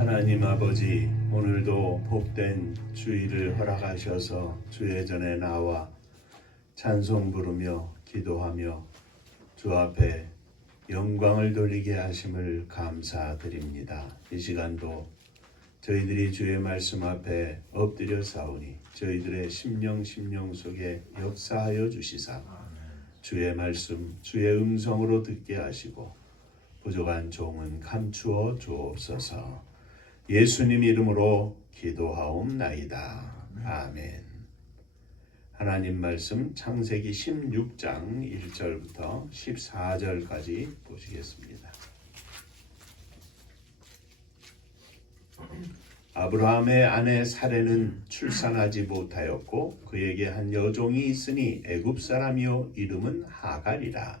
하나님 아버지, 오늘도 복된 주일을 허락하셔서 주의 전에 나와 찬송 부르며 기도하며 주 앞에 영광을 돌리게 하심을 감사드립니다. 이 시간도 저희들이 주의 말씀 앞에 엎드려 싸우니 저희들의 심령 속에 역사하여 주시사 주의 말씀, 주의 음성으로 듣게 하시고 부족한 종은 감추어 주옵소서. 예수님 이름으로 기도하옵나이다. 아멘. 하나님 말씀 창세기 16장 1절부터 14절까지 보시겠습니다. 아브라함의 아내 사레는 출산하지 못하였고 그에게 한 여종이 있으니 애굽 사람이요 이름은 하갈이라.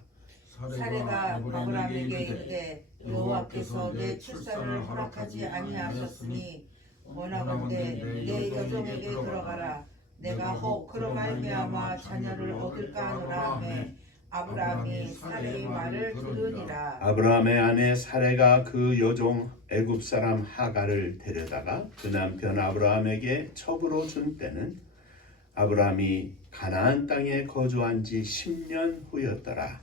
사레가 아브라함에게 이르되 여호와께서 내 출산을 허락하지 아니하셨으니 원하건대 내 여종에게 들어가라. 내가 혹 그로 말미암아 자녀를 얻을까 하노라 하매 아브라함이 사레의 말을 들으니라. 아브라함의 아내 사레가 그 여종 애굽 사람 하갈을 데려다가 그 남편 아브라함에게 첩으로 준 때는 아브라함이 가나안 땅에 거주한 지 10년 후였더라.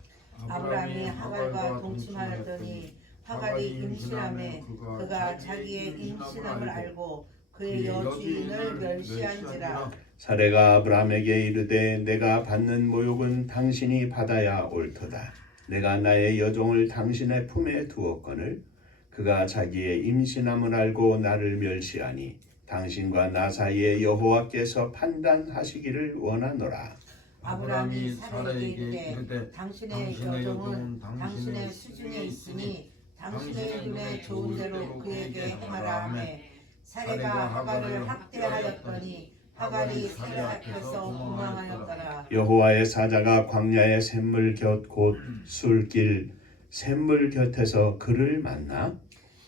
아브라함이 하갈과 동침하였더니 하갈이 임신하매 그가 자기의 임신함을 알고 그의 여주인을 멸시한지라. 사레가 아브라함에게 이르되 내가 받는 모욕은 당신이 받아야 옳도다. 내가 나의 여종을 당신의 품에 두었거늘 그가 자기의 임신함을 알고 나를 멸시하니 당신과 나 사이에 여호와께서 판단하시기를 원하노라. 아브라함이 사레에게 이르되 당신의 여종은 당신의 수중에 있으니 당신의 눈에 좋은 대로 그에게 행하라 하매 사레가 하갈을 학대하였더니 하갈이 사레 앞에서 도망하였더라. 여호와의 사자가 광야의 샘물 곁 곧 술길 샘물 곁에서 그를 만나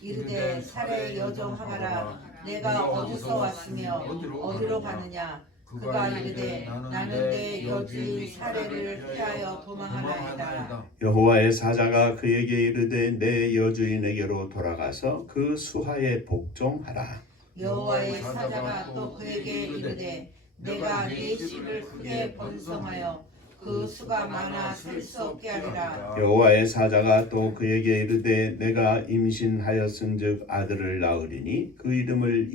이르되 사레의 여종 하갈아 내가 어디서 왔으며 어디로 가느냐. 그가 이르되 나는 내 여주인 사레를 피하여 도망하나이다. 여호와의 사자가 그에게 이르되 내 여주인에게로 돌아가서 그 수하에 복종하라. 여호와의 사자가 또 그에게 이르되 내가 네 씨를 크게 번성하여 그 수가 많아 셀 수 없게 하리라. 여호와의 사자가 또 그에게 이르되 내가 임신하였은즉 아들을 낳으리니 그 이름을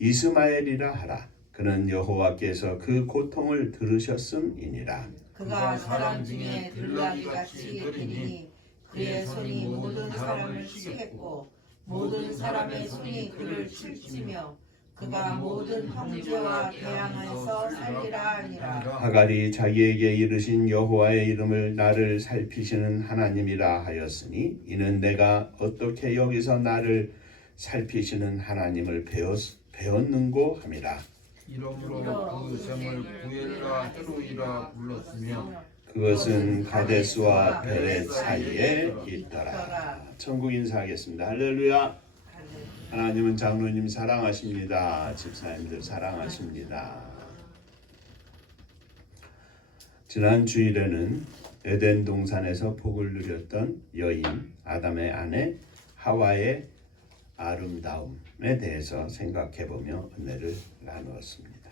이스마엘이라 하라. 그는 여호와께서 그 고통을 들으셨음이니라. 그가 사람 중에 들나귀같이 되니 그의 손이 모든 사람을 치겠고 모든 사람의 손이 그를 칠지며 그가 모든 형제와 대항하여서 살리라 하니라. 하갈이 자기에게 이르신 여호와의 이름을 나를 살피시는 하나님이라 하였으니 이는 내가 어떻게 여기서 나를 살피시는 하나님을 배웠는고 함이라. 이러므로 그 샘을 부엘라 헤로이라 불렀으며 그것은 가데스와 베렛 사이에 있더라. 천국 인사하겠습니다. 할렐루야. 하나님은 장로님 사랑하십니다. 집사님들 사랑하십니다. 지난 주일에는 에덴 동산에서 복을 누렸던 여인 아담의 아내 하와의 아름다움에 대해서 생각해보며 은혜를 나누었습니다.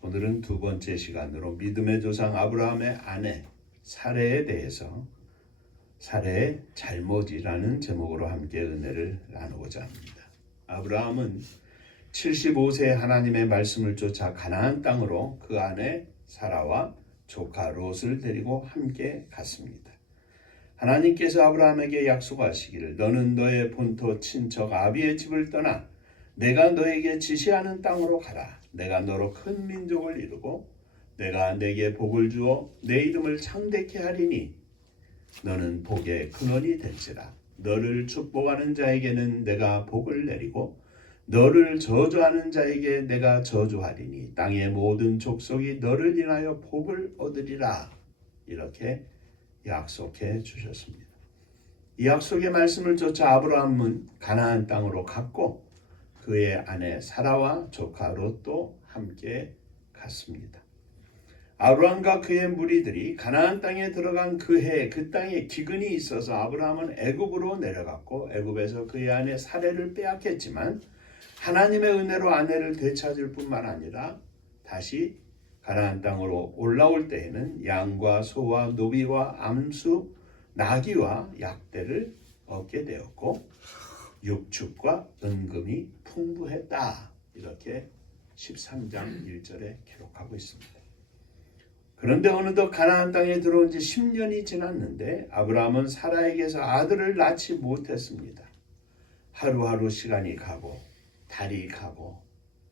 오늘은 두 번째 시간으로 믿음의 조상 아브라함의 아내 사레에 대해서 사레의 잘못이라는 제목으로 함께 은혜를 나누고자 합니다. 아브라함은 75세 하나님의 말씀을 쫓아 가나안 땅으로 그 아내 사라와 조카 롯을 데리고 함께 갔습니다. 하나님께서 아브라함에게 약속하시기를 너는 너의 본토 친척 아비의 집을 떠나 내가 너에게 지시하는 땅으로 가라. 내가 너로 큰 민족을 이루고 내가 내게 복을 주어 내 이름을 창대케 하리니 너는 복의 근원이 될지라. 너를 축복하는 자에게는 내가 복을 내리고 너를 저주하는 자에게 내가 저주하리니 땅의 모든 족속이 너를 인하여 복을 얻으리라. 이렇게 약속해 주셨습니다. 이 약속의 말씀을 쫓아 아브라함은 가나안 땅으로 갔고 그의 아내 사라와 조카 롯도 함께 갔습니다. 아브라함과 그의 무리들이 가나안 땅에 들어간 그 해 그 땅에 기근이 있어서 아브라함은 애굽으로 내려갔고 애굽에서 그의 아내 사레를 빼앗겼지만 하나님의 은혜로 아내를 되찾을 뿐만 아니라 다시 가나안 땅으로 올라올 때에는 양과 소와 노비와 암수 나귀와 약대를 얻게 되었고 육축과 은금이 풍부했다. 이렇게 13장 1절에 기록하고 있습니다. 그런데 어느덧 가나안 땅에 들어온 지 10년이 지났는데 아브라함은 사라에게서 아들을 낳지 못했습니다. 하루하루 시간이 가고 달이 가고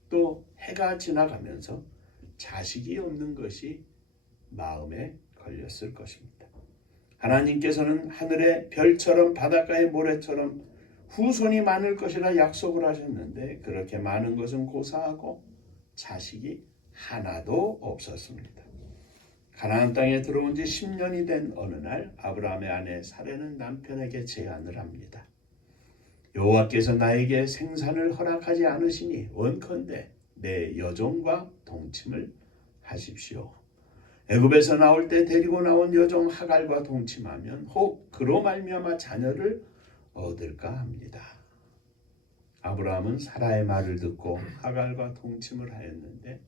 또 해가 지나가면서 자식이 없는 것이 마음에 걸렸을 것입니다. 하나님께서는 하늘의 별처럼 바닷가의 모래처럼 후손이 많을 것이라 약속을 하셨는데 그렇게 많은 것은 고사하고 자식이 하나도 없었습니다. 가나안 땅에 들어온 지 10년이 된 어느 날 아브라함의 아내 사레는 남편에게 제안을 합니다. 여호와께서 나에게 생산을 허락하지 않으시니 원컨대 내 여종과 동침을 하십시오. 애굽에서 나올 때 데리고 나온 여종 하갈과 동침하면 혹 그로 말미암아 자녀를 얻을까 합니다. 아브라함은 사라의 말을 듣고 하갈과 동침을 하였는데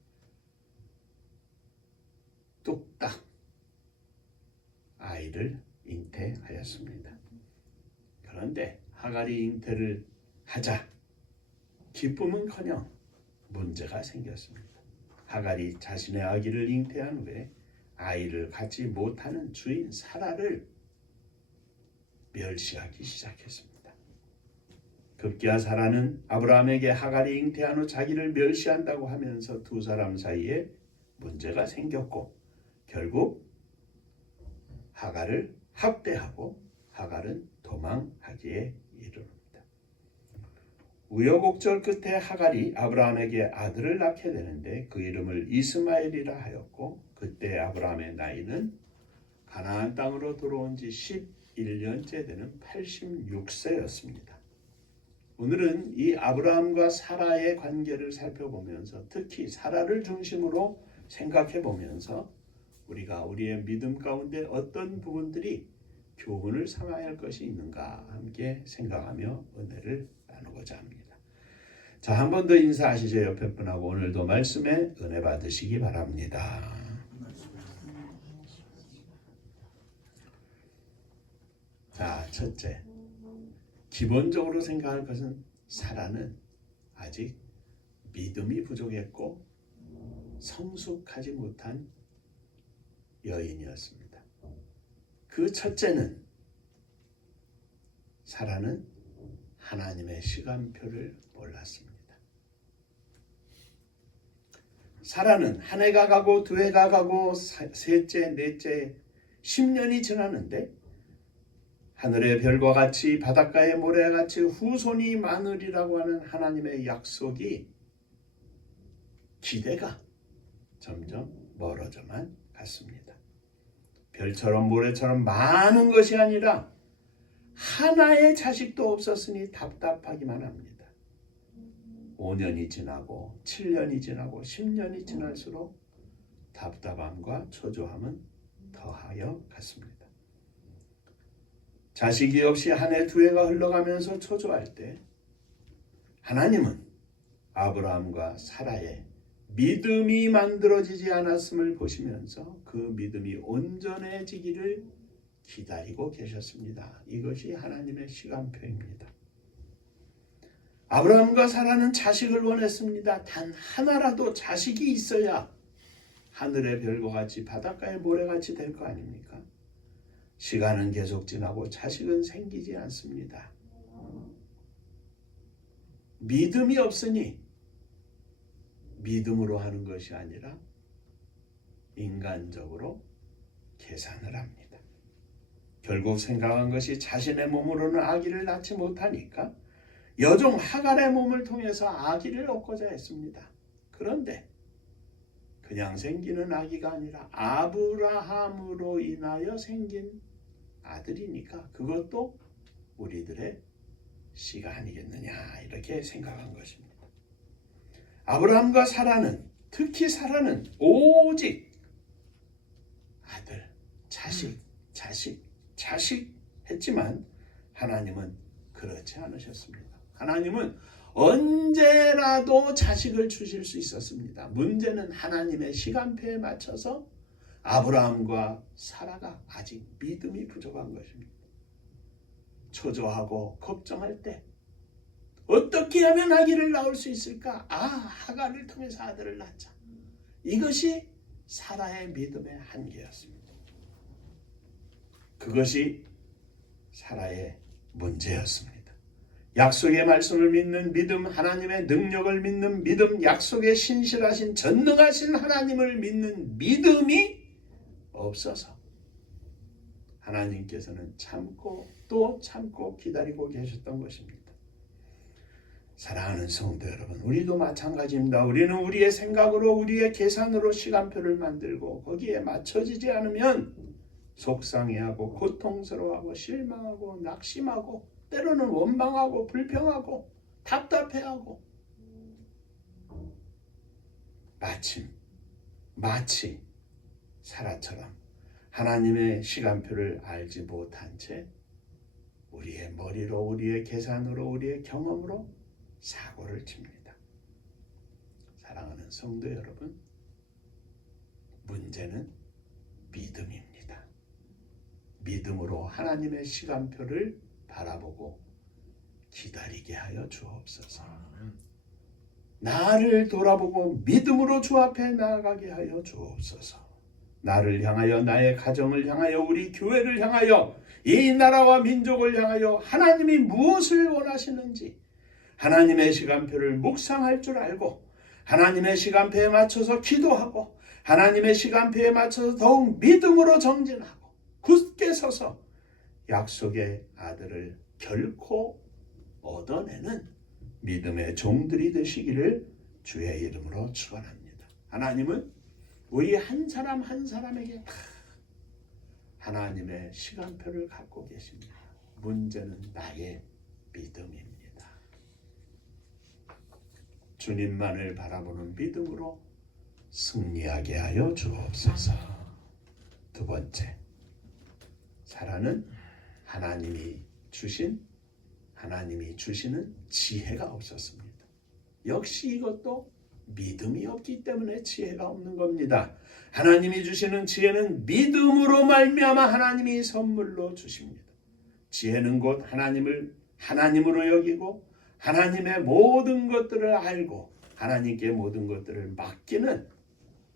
뚝딱 아이를 잉태하였습니다. 그런데 하갈이 잉태를 하자 기쁨은커녕 문제가 생겼습니다. 하갈이 자신의 아기를 잉태한 후에 아이를 갖지 못하는 주인 사라를 멸시하기 시작했습니다. 급기야 사라는 아브라함에게 하갈이 잉태한 후 자기를 멸시한다고 하면서 두 사람 사이에 문제가 생겼고 결국 하갈을 학대하고 하갈은 도망하기에 이릅니다. 우여곡절 끝에 하갈이 아브라함에게 아들을 낳게 되는데 그 이름을 이스마엘이라 하였고 그때 아브라함의 나이는 가나안 땅으로 들어온 지 11년째 되는 86세였습니다. 오늘은 이 아브라함과 사라의 관계를 살펴보면서 특히 사라를 중심으로 생각해 보면서 우리가 우리의 믿음 가운데 어떤 부분들이 교훈을 삼아야 할 것이 있는가 함께 생각하며 은혜를 나누고자 합니다. 자, 한 번 더 인사하시죠. 옆에 분하고. 오늘도 말씀에 은혜 받으시기 바랍니다. 자, 첫째, 기본적으로 생각할 것은 사라는 아직 믿음이 부족했고 성숙하지 못한 여인이었습니다. 그 첫째는 사라는 하나님의 시간표를 몰랐습니다. 사라는 한 해가 가고 두 해가 가고 셋째, 넷째 10년이 지났는데 하늘의 별과 같이 바닷가의 모래와 같이 후손이 많으리라고 하는 하나님의 약속이 기대가 점점 멀어져만 갔습니다. 별처럼 모래처럼 많은 것이 아니라 하나의 자식도 없었으니 답답하기만 합니다. 5년이 지나고 7년이 지나고 10년이 지날수록 답답함과 초조함은 더하여 갔습니다. 자식이 없이 한 해 두 해가 흘러가면서 초조할 때 하나님은 아브라함과 사라의 믿음이 만들어지지 않았음을 보시면서 그 믿음이 온전해지기를 기다리고 계셨습니다. 이것이 하나님의 시간표입니다. 아브라함과 사라는 자식을 원했습니다. 단 하나라도 자식이 있어야 하늘의 별과 같이 바닷가의 모래같이 될 거 아닙니까? 시간은 계속 지나고 자식은 생기지 않습니다. 믿음이 없으니 믿음으로 하는 것이 아니라 인간적으로 계산을 합니다. 결국 생각한 것이 자신의 몸으로는 아기를 낳지 못하니까 여종 하갈의 몸을 통해서 아기를 얻고자 했습니다. 그런데 그냥 생기는 아기가 아니라 아브라함으로 인하여 생긴 아들이니까 그것도 우리들의 씨가 아니겠느냐 이렇게 생각한 것입니다. 아브라함과 사라는 특히 사라는 오직 아들, 자식 했지만 하나님은 그렇지 않으셨습니다. 하나님은 언제라도 자식을 주실 수 있었습니다. 문제는 하나님의 시간표에 맞춰서 아브라함과 사라가 아직 믿음이 부족한 것입니다. 초조하고 걱정할 때 어떻게 하면 아기를 낳을 수 있을까? 하갈을 통해서 아들을 낳자. 이것이 사라의 믿음의 한계였습니다. 그것이 사라의 문제였습니다. 약속의 말씀을 믿는 믿음, 하나님의 능력을 믿는 믿음, 약속의 신실하신 전능하신 하나님을 믿는 믿음이 없어서 하나님께서는 참고 또 참고 기다리고 계셨던 것입니다. 사랑하는 성도 여러분, 우리도 마찬가지입니다. 우리는 우리의 생각으로 우리의 계산으로 시간표를 만들고 거기에 맞춰지지 않으면 속상해하고 고통스러워하고 실망하고 낙심하고 때로는 원망하고 불평하고 답답해하고 마치 사라처럼 하나님의 시간표를 알지 못한 채 우리의 머리로 우리의 계산으로 우리의 경험으로 사고를 칩니다. 사랑하는 성도 여러분, 문제는 믿음입니다. 믿음으로 하나님의 시간표를 바라보고 기다리게 하여 주옵소서. 나를 돌아보고 믿음으로 주 앞에 나아가게 하여 주옵소서. 나를 향하여, 나의 가정을 향하여, 우리 교회를 향하여, 이 나라와 민족을 향하여 하나님이 무엇을 원하시는지 하나님의 시간표를 묵상할 줄 알고 하나님의 시간표에 맞춰서 기도하고 하나님의 시간표에 맞춰서 더욱 믿음으로 정진하고 굳게 서서 약속의 아들을 결코 얻어내는 믿음의 종들이 되시기를 주의 이름으로 축원합니다. 하나님은 우리 한 사람 한 사람에게 다 하나님의 시간표를 갖고 계십니다. 문제는 나의 믿음입니다. 주님만을 바라보는 믿음으로 승리하게 하여 주옵소서. 두 번째, 사라는 하나님이 주시는 지혜가 없었습니다. 역시 이것도 믿음이 없기 때문에 지혜가 없는 겁니다. 하나님이 주시는 지혜는 믿음으로 말미암아 하나님이 선물로 주십니다. 지혜는 곧 하나님을 하나님으로 여기고 하나님의 모든 것들을 알고 하나님께 모든 것들을 맡기는,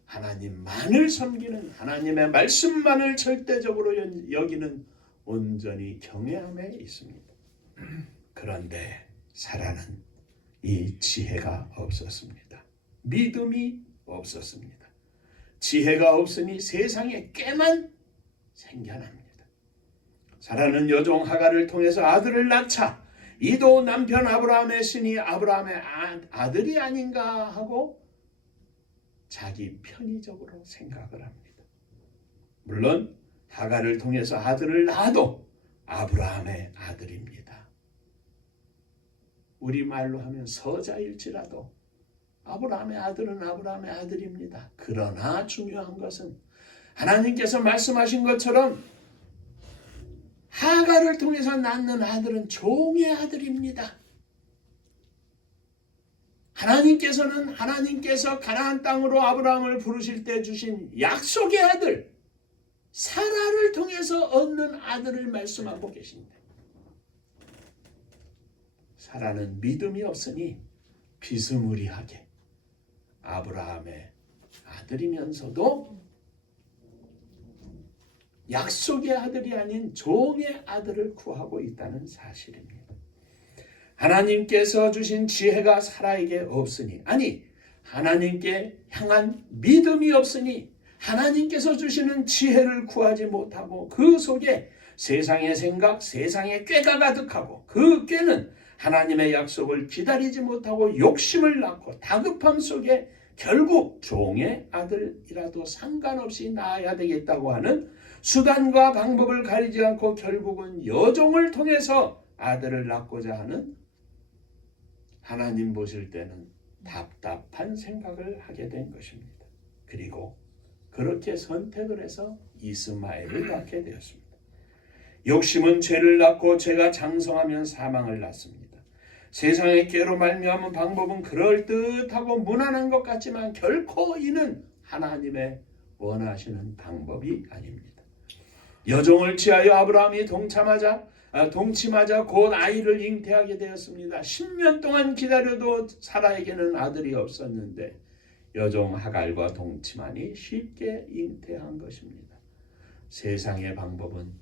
하나님만을 섬기는, 하나님의 말씀만을 절대적으로 여기는 온전히 경외함에 있습니다. 그런데 사라는 이 지혜가 없었습니다. 믿음이 없었습니다. 지혜가 없으니 세상에 꾀만 생겨납니다. 사라는 여종 하갈을 통해서 아들을 낳자 이도 남편 아브라함의 신이 아브라함의 아들이 아닌가 하고 자기 편의적으로 생각을 합니다. 물론 하갈을 통해서 아들을 낳아도 아브라함의 아들입니다. 우리말로 하면 서자일지라도 아브라함의 아들은 아브라함의 아들입니다. 그러나 중요한 것은 하나님께서 말씀하신 것처럼 하갈을 통해서 낳는 아들은 종의 아들입니다. 하나님께서 가나안 땅으로 아브라함을 부르실 때 주신 약속의 아들 사라를 통해서 얻는 아들을 말씀하고 계십니다. 사라는 믿음이 없으니 비스무리하게 아브라함의 아들이면서도 약속의 아들이 아닌 종의 아들을 구하고 있다는 사실입니다. 하나님께서 주신 지혜가 사라에게 없으니, 아니 하나님께 향한 믿음이 없으니 하나님께서 주시는 지혜를 구하지 못하고 그 속에 세상의 생각, 세상의 꾀가 가득하고 그 꾀는 하나님의 약속을 기다리지 못하고 욕심을 낳고 다급함 속에 결국 종의 아들이라도 상관없이 낳아야 되겠다고 하는 수단과 방법을 가리지 않고 결국은 여종을 통해서 아들을 낳고자 하는, 하나님 보실 때는 답답한 생각을 하게 된 것입니다. 그리고 그렇게 선택을 해서 이스마엘을 낳게 되었습니다. 욕심은 죄를 낳고 죄가 장성하면 사망을 낳습니다. 세상의 꾀로 말미암은 방법은 그럴듯하고 무난한 것 같지만 결코 이는 하나님의 원하시는 방법이 아닙니다. 여종을 취하여 아브라함이 동침하자 곧 아이를 잉태하게 되었습니다. 10년 동안 기다려도 사라에게는 아들이 없었는데 여종 하갈과 동침하니 쉽게 잉태한 것입니다. 세상의 방법은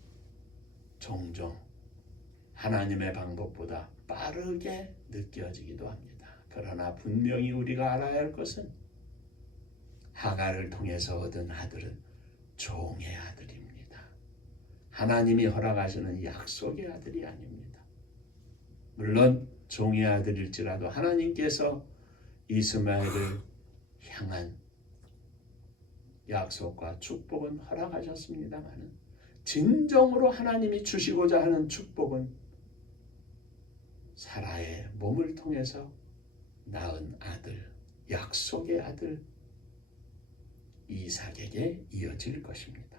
종종 하나님의 방법보다 빠르게 느껴지기도 합니다. 그러나 분명히 우리가 알아야 할 것은 하갈을 통해서 얻은 아들은 종의 아들입니다. 하나님이 허락하시는 약속의 아들이 아닙니다. 물론 종의 아들일지라도 하나님께서 이스마엘을 향한 약속과 축복은 허락하셨습니다만 진정으로 하나님이 주시고자 하는 축복은 사라의 몸을 통해서 낳은 아들, 약속의 아들 이삭에게 이어질 것입니다.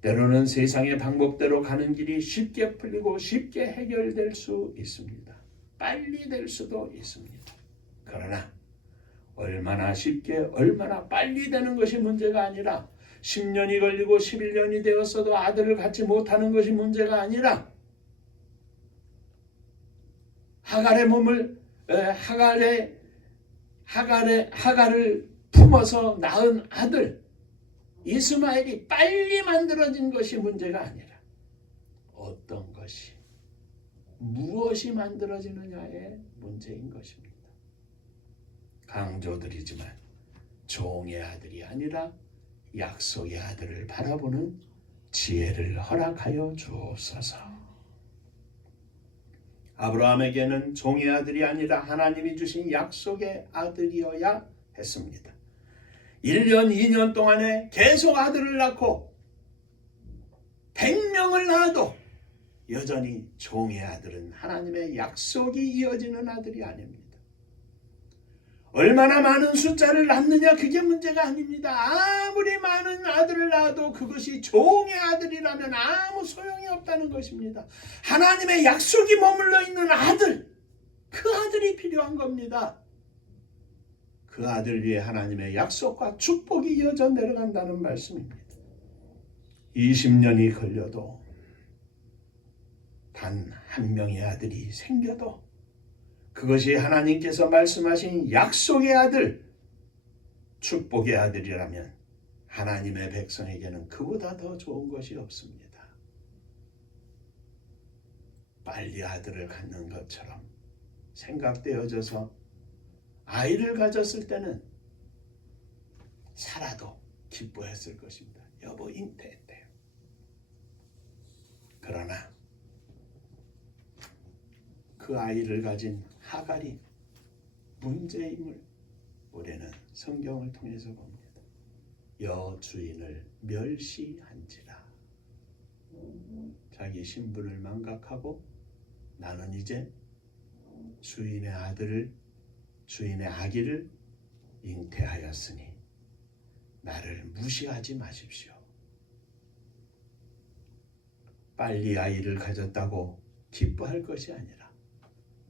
때로는 세상의 방법대로 가는 길이 쉽게 풀리고 쉽게 해결될 수 있습니다. 빨리 될 수도 있습니다. 그러나 얼마나 쉽게 얼마나 빨리 되는 것이 문제가 아니라 10년이 걸리고 11년이 되었어도 아들을 갖지 못하는 것이 문제가 아니라 하갈을 품어서 낳은 아들 이스마엘이 빨리 만들어진 것이 문제가 아니라 어떤 것이 무엇이 만들어지느냐의 문제인 것입니다. 강조드리지만 종의 아들이 아니라 약속의 아들을 바라보는 지혜를 허락하여 주옵소서. 아브라함에게는 종의 아들이 아니라 하나님이 주신 약속의 아들이어야 했습니다. 1년, 2년 동안에 계속 아들을 낳고 100명을 낳아도 여전히 종의 아들은 하나님의 약속이 이어지는 아들이 아닙니다. 얼마나 많은 숫자를 낳느냐 그게 문제가 아닙니다. 아무리 많은 아들을 낳아도 그것이 종의 아들이라면 아무 소용이 없다는 것입니다. 하나님의 약속이 머물러 있는 아들, 그 아들이 필요한 겁니다. 그 아들 위에 하나님의 약속과 축복이 이어져 내려간다는 말씀입니다. 20년이 걸려도 단 한 명의 아들이 생겨도 그것이 하나님께서 말씀하신 약속의 아들, 축복의 아들이라면 하나님의 백성에게는 그보다 더 좋은 것이 없습니다. 빨리 아들을 갖는 것처럼 생각되어져서 아이를 가졌을 때는 사라도 기뻐했을 것입니다. 여보 잉태했대요. 그러나 그 아이를 가진 하갈이 문제임을 우리는 성경을 통해서 봅니다. 여주인을 멸시한지라. 자기 신분을 망각하고 나는 이제 주인의 아기를 잉태하였으니 나를 무시하지 마십시오. 빨리 아이를 가졌다고 기뻐할 것이 아니라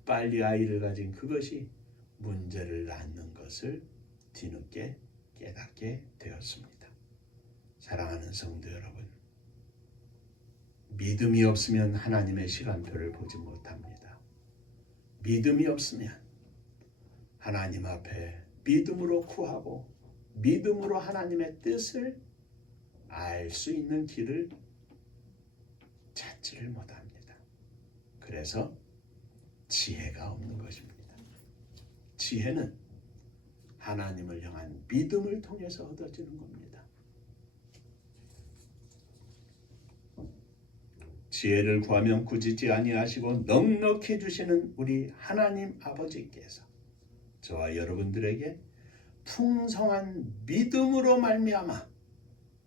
빨리 아이를 가진 그것이 문제를 낳는 것을 뒤늦게 깨닫게 되었습니다. 사랑하는 성도 여러분, 믿음이 없으면 하나님의 시간표를 보지 못합니다. 믿음이 없으면 하나님 앞에 믿음으로 구하고 믿음으로 하나님의 뜻을 알 수 있는 길을 찾지를 못합니다. 그래서 지혜가 없는 것입니다. 지혜는 하나님을 향한 믿음을 통해서 얻어지는 겁니다. 지혜를 구하면 꾸짖지 아니하시고 넉넉히 주시는 우리 하나님 아버지께서 저와 여러분들에게 풍성한 믿음으로 말미암아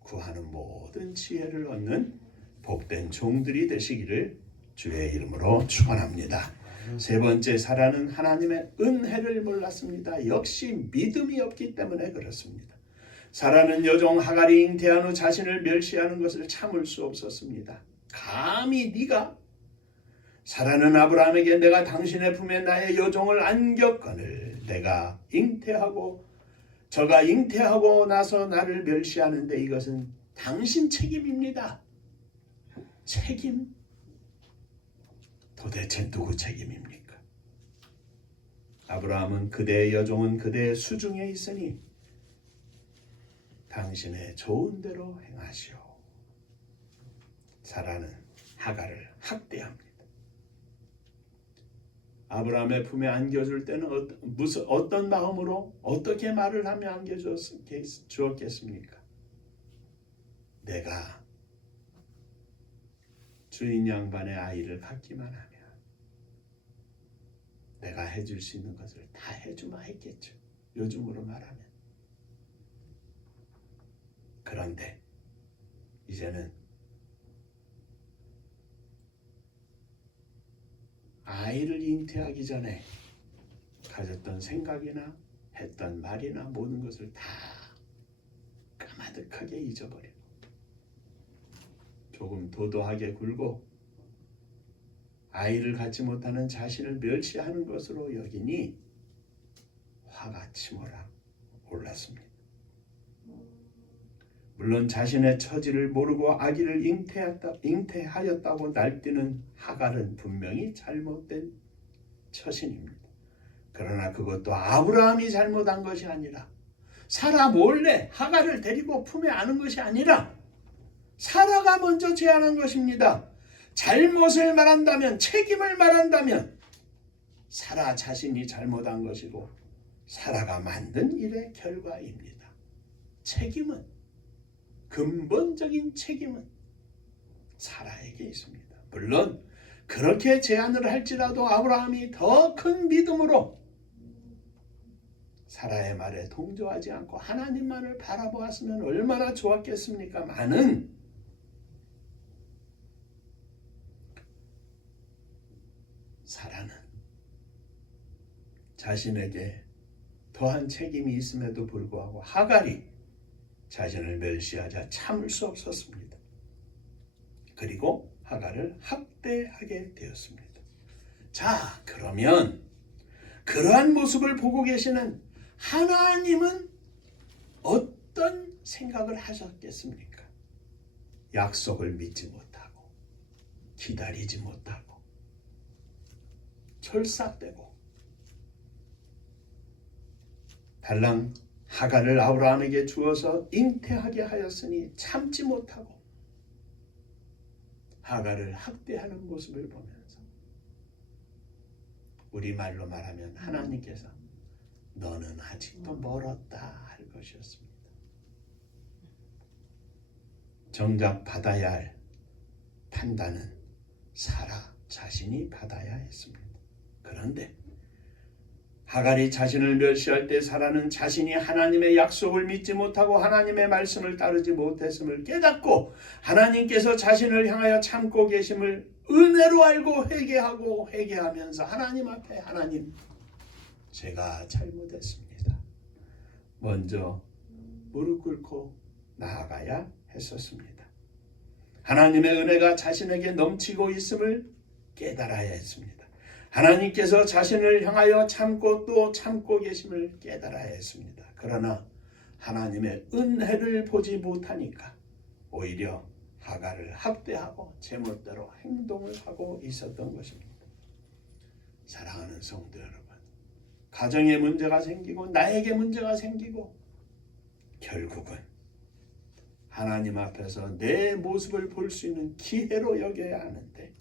구하는 모든 지혜를 얻는 복된 종들이 되시기를 주의 이름으로 축원합니다. 세 번째, 사라는 하나님의 은혜를 몰랐습니다. 역시 믿음이 없기 때문에 그렇습니다. 사라는 여종 하갈이 잉태한 후 자신을 멸시하는 것을 참을 수 없었습니다. 감히 네가 사라는 아브라함에게 내가 당신의 품에 나의 여종을 안겼거늘 내가 잉태하고 저가 잉태하고 나서 나를 멸시하는데 이것은 당신 책임입니다. 책임? 도대체 누구 책임입니까? 아브라함은 그대의 여종은 그대의 수중에 있으니 당신의 좋은 대로 행하시오. 사라는 하갈을 학대합니다. 아브라함의 품에 안겨줄 때는 어떤 마음으로 어떻게 말을 하며 안겨주었겠습니까? 내가 주인 양반의 아이를 갖기만 하면 내가 해줄 수 있는 것을 다 해주마 했겠죠. 요즘으로 말하면. 그런데 이제는 아이를 잉태하기 전에 가졌던 생각이나 했던 말이나 모든 것을 다 까마득하게 잊어버리고 조금 도도하게 굴고 아이를 갖지 못하는 자신을 멸시하는 것으로 여기니 화가 치몰아 올랐습니다. 물론 자신의 처지를 모르고 아기를 잉태하였다고 날뛰는 하갈은 분명히 잘못된 처신입니다. 그러나 그것도 아브라함이 잘못한 것이 아니라 사라 몰래 하갈을 데리고 품에 안은 것이 아니라 사라가 먼저 제안한 것입니다. 잘못을 말한다면, 책임을 말한다면 사라 자신이 잘못한 것이고 사라가 만든 일의 결과입니다. 책임은, 근본적인 책임은 사라에게 있습니다. 물론 그렇게 제안을 할지라도 아브라함이 더 큰 믿음으로 사라의 말에 동조하지 않고 하나님만을 바라보았으면 얼마나 좋았겠습니까? 많은 사라는 자신에게 더한 책임이 있음에도 불구하고 하갈이 자신을 멸시하자 참을 수 없었습니다. 그리고 하갈을 학대하게 되었습니다. 자, 그러면 그러한 모습을 보고 계시는 하나님은 어떤 생각을 하셨겠습니까? 약속을 믿지 못하고 기다리지 못하고 철삭되고 달랑 하갈을 아브라함에게 주어서 잉태하게 하였으니 참지 못하고 하갈을 학대하는 모습을 보면서 우리말로 말하면 하나님께서 너는 아직도 멀었다 할 것이었습니다. 정작 받아야 할 판단은 사라 자신이 받아야 했습니다. 그런데 하갈이 자신을 멸시할 때 사라는 자신이 하나님의 약속을 믿지 못하고 하나님의 말씀을 따르지 못했음을 깨닫고 하나님께서 자신을 향하여 참고 계심을 은혜로 알고 회개하면서 하나님 앞에 하나님 제가 잘못했습니다. 먼저 무릎 꿇고 나아가야 했었습니다. 하나님의 은혜가 자신에게 넘치고 있음을 깨달아야 했습니다. 하나님께서 자신을 향하여 참고 또 참고 계심을 깨달아야 했습니다. 그러나 하나님의 은혜를 보지 못하니까 오히려 하갈을 학대하고 제멋대로 행동을 하고 있었던 것입니다. 사랑하는 성도 여러분, 가정에 문제가 생기고 나에게 문제가 생기고 결국은 하나님 앞에서 내 모습을 볼 수 있는 기회로 여겨야 하는데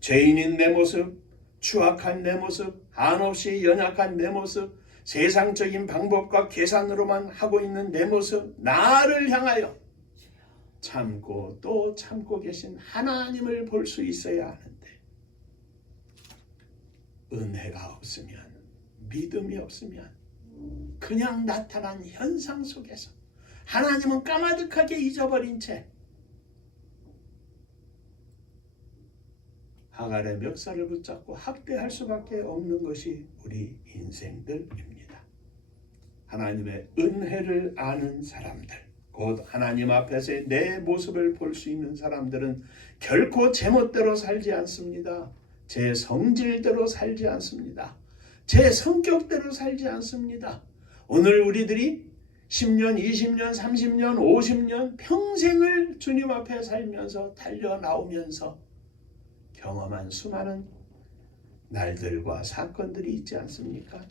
죄인인 내 모습, 추악한 내 모습, 한없이 연약한 내 모습, 세상적인 방법과 계산으로만 하고 있는 내 모습, 나를 향하여 참고 또 참고 계신 하나님을 볼 수 있어야 하는데 은혜가 없으면, 믿음이 없으면 그냥 나타난 현상 속에서 하나님은 까마득하게 잊어버린 채 하갈의 멱살을 붙잡고 학대할 수밖에 없는 것이 우리 인생들입니다. 하나님의 은혜를 아는 사람들, 곧 하나님 앞에서 내 모습을 볼 수 있는 사람들은 결코 제멋대로 살지 않습니다. 제 성질대로 살지 않습니다. 제 성격대로 살지 않습니다. 오늘 우리들이 10년, 20년, 30년, 50년 평생을 주님 앞에 살면서 달려나오면서 경험한 수많은 날들과 사건들이 있지 않습니까?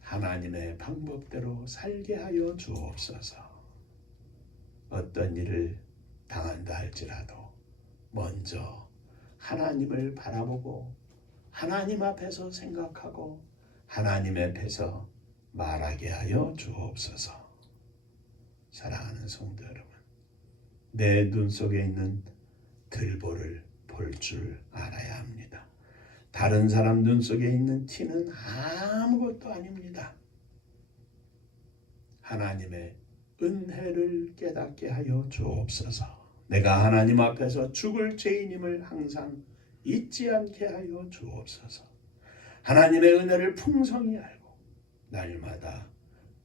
하나님의 방법대로 살게 하여 주옵소서. 어떤 일을 당한다 할지라도 먼저 하나님을 바라보고 하나님 앞에서 생각하고 하나님 앞에서 말하게 하여 주옵소서. 사랑하는 성도 여러분, 내 눈 속에 있는 들보를 볼 줄 알아야 합니다. 다른 사람 눈 속에 있는 티는 아무것도 아닙니다. 하나님의 은혜를 깨닫게 하여 주옵소서. 내가 하나님 앞에서 죽을 죄인임을 항상 잊지 않게 하여 주옵소서. 하나님의 은혜를 풍성히 알고 날마다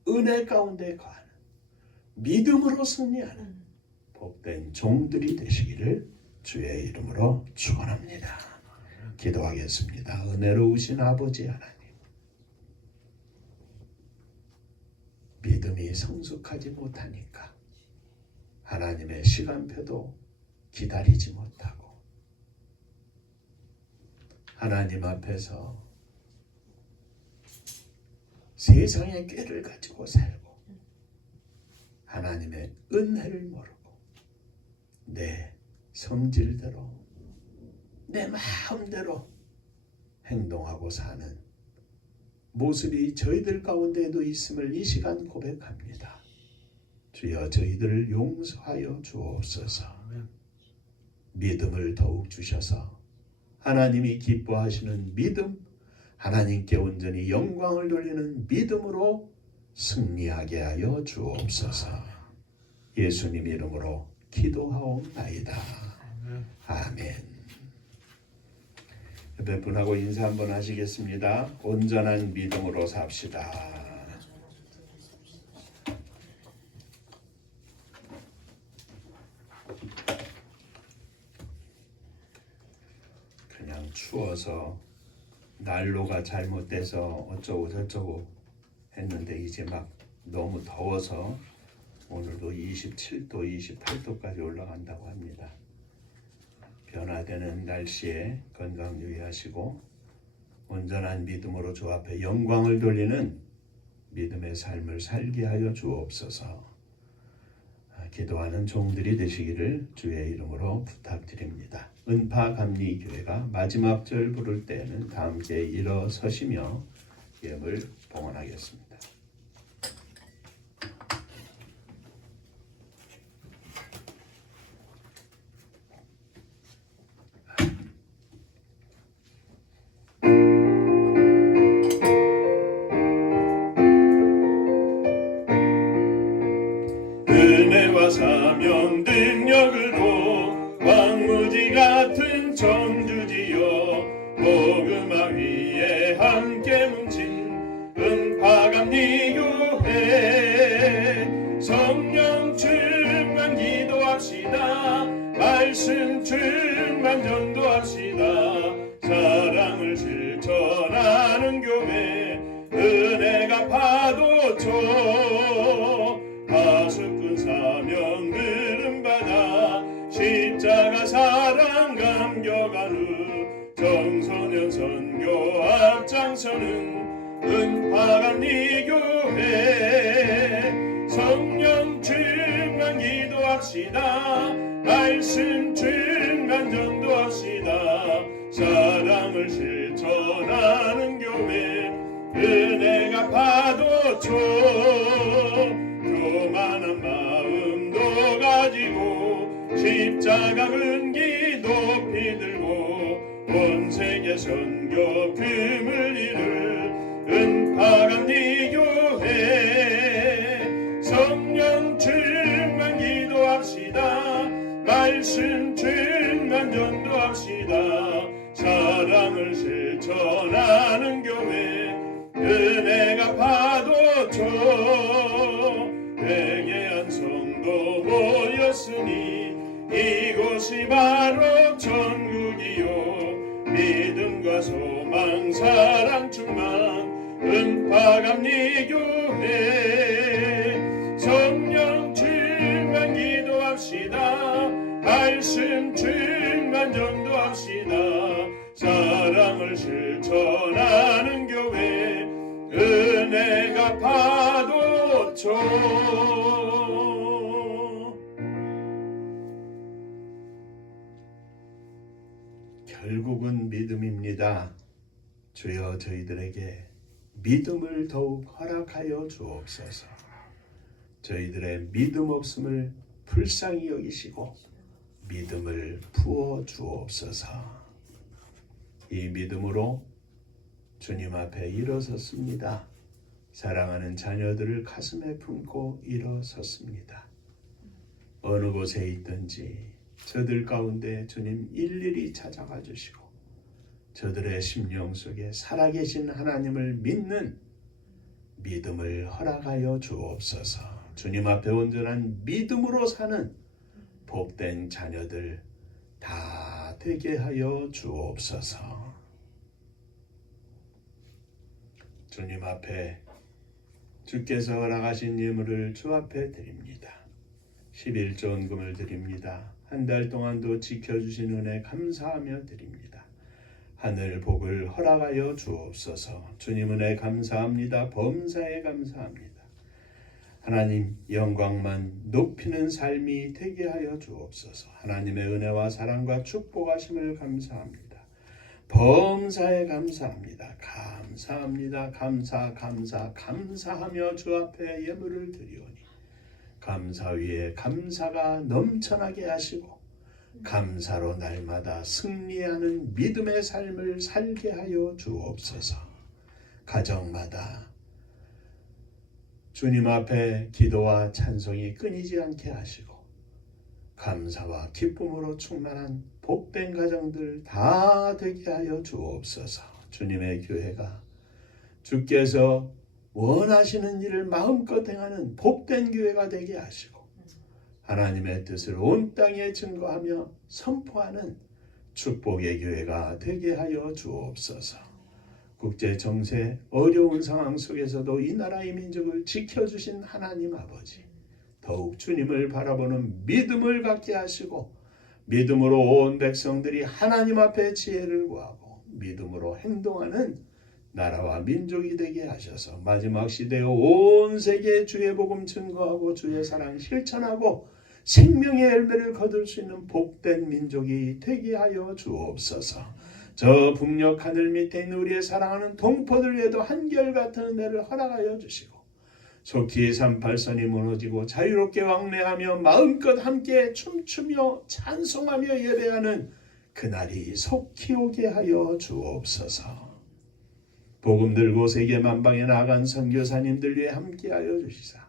은혜 가운데 거하는 믿음으로 승리하는 복된 종들이 되시기를 주의 이름으로 축원합니다. 기도하겠습니다. 은혜로우신 아버지 하나님, 믿음이 성숙하지 못하니까 하나님의 시간표도 기다리지 못하고 하나님 앞에서 세상의 꾀를 가지고 살고 하나님의 은혜를 모르고 내 성질대로 내 마음대로 행동하고 사는 모습이 저희들 가운데에도 있음을 이 시간 고백합니다. 주여 저희들을 용서하여 주옵소서. 믿음을 더욱 주셔서 하나님이 기뻐하시는 믿음, 하나님께 온전히 영광을 돌리는 믿음으로 승리하게 하여 주옵소서. 예수님 이름으로 기도하옵나이다. 아멘. 옆에 분하고 인사 한번 하시겠습니다. 온전한 믿음으로 삽시다. 그냥 추워서 난로가 잘못돼서 어쩌고 저쩌고 했는데 이제 막 너무 더워서 오늘도 27도, 28도까지 올라간다고 합니다. 변화되는 날씨에 건강 유의하시고 온전한 믿음으로 주 앞에 영광을 돌리는 믿음의 삶을 살게 하여 주옵소서. 기도하는 종들이 되시기를 주의 이름으로 부탁드립니다. 은파감리교회가 마지막 절 부를 때는 다 함께 일어서시며 예물 봉헌하겠습니다. 은혜와 사명 능력으로 왕무지 같은 전주지여 복음화 위에 함께 뭉친 은파감리교회 성령 충만 기도합시다. 말씀 충만 전도합시다. 사랑을 실천하는 교회 은혜가 파도쳐 파수꾼 사명들은 받아 십자가 사랑 감격한 후 청소년 선교 앞장서는 은파감리교회 성령 충만 기도합시다. 말씀 충만 전도합시다. 사랑을 실천하는 교회 은혜가 파도쳐 교만한 마음도 가지고 십자가 근기 높이 들고 온 세계 선교 금을 이룰 은파감리교회 성령 충만 기도합시다. 말씀 충만 전도합시다. 사랑을 실천하는 교회 사랑 충만 은파감리교회 성령 충만 기도합시다. 말씀 충만 전도합시다. 사랑을 실천하는 교회 은혜가 파도쳐. 결국은 믿음입니다. 주여 저희들에게 믿음을 더욱 허락하여 주옵소서. 저희들의 믿음 없음을 불쌍히 여기시고 믿음을 부어 주옵소서. 이 믿음으로 주님 앞에 일어섰습니다. 사랑하는 자녀들을 가슴에 품고 일어섰습니다. 어느 곳에 있든지 저들 가운데 주님 일일이 찾아가 주시고 저들의 심령 속에 살아계신 하나님을 믿는 믿음을 허락하여 주옵소서. 주님 앞에 온전한 믿음으로 사는 복된 자녀들 다 되게 하여 주옵소서. 주님 앞에 주께서 허락하신 예물을 주 앞에 드립니다. 11조원금을 드립니다. 한 달 동안도 지켜주신 은혜 감사하며 드립니다. 하늘 복을 허락하여 주옵소서. 주님 은혜 감사합니다. 범사에 감사합니다. 하나님 영광만 높이는 삶이 되게 하여 주옵소서. 하나님의 은혜와 사랑과 축복하심을 감사합니다. 범사에 감사합니다. 감사합니다. 감사하며 주 앞에 예물을 드리오니 감사 위에 감사가 넘쳐나게 하시고 감사로 날마다 승리하는 믿음의 삶을 살게 하여 주옵소서. 가정마다 주님 앞에 기도와 찬송이 끊이지 않게 하시고 감사와 기쁨으로 충만한 복된 가정들 다 되게 하여 주옵소서. 주님의 교회가 주께서 원하시는 일을 마음껏 행하는 복된 교회가 되게 하시고 하나님의 뜻을 온 땅에 증거하며 선포하는 축복의 교회가 되게 하여 주옵소서. 국제 정세 어려운 상황 속에서도 이 나라의 민족을 지켜주신 하나님 아버지, 더욱 주님을 바라보는 믿음을 갖게 하시고 믿음으로 온 백성들이 하나님 앞에 지혜를 구하고 믿음으로 행동하는 나라와 민족이 되게 하셔서 마지막 시대에 온 세계에 주의 복음 증거하고 주의 사랑 실천하고 생명의 열매를 거둘 수 있는 복된 민족이 되게 하여 주옵소서. 저 북녘 하늘 밑에 있는 우리의 사랑하는 동포들 위에도 한결같은 은혜를 허락하여 주시고 속히 38선이 무너지고 자유롭게 왕래하며 마음껏 함께 춤추며 찬송하며 예배하는 그날이 속히 오게 하여 주옵소서. 복음 들고 세계 만방에 나간 선교사님들 위해 함께하여 주시사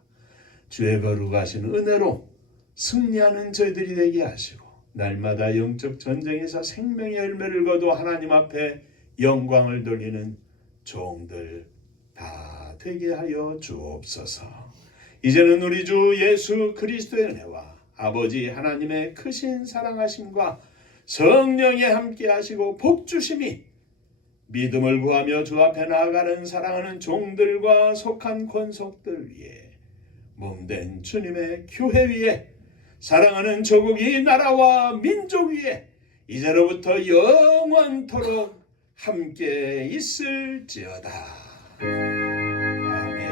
주의 거룩하신 은혜로 승리하는 저희들이 되게 하시고 날마다 영적 전쟁에서 생명의 열매를 거두어 하나님 앞에 영광을 돌리는 종들 다 되게 하여 주옵소서. 이제는 우리 주 예수 그리스도의 은혜와 아버지 하나님의 크신 사랑하심과 성령의 함께하시고 복주심이 믿음을 구하며 주 앞에 나아가는 사랑하는 종들과 속한 권속들 위에 몸된 주님의 교회 위에 사랑하는 조국 이 나라와 민족 위에 이제로부터 영원토록 함께 있을지어다. 아멘.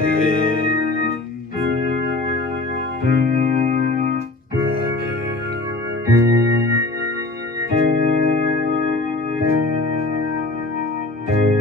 아멘.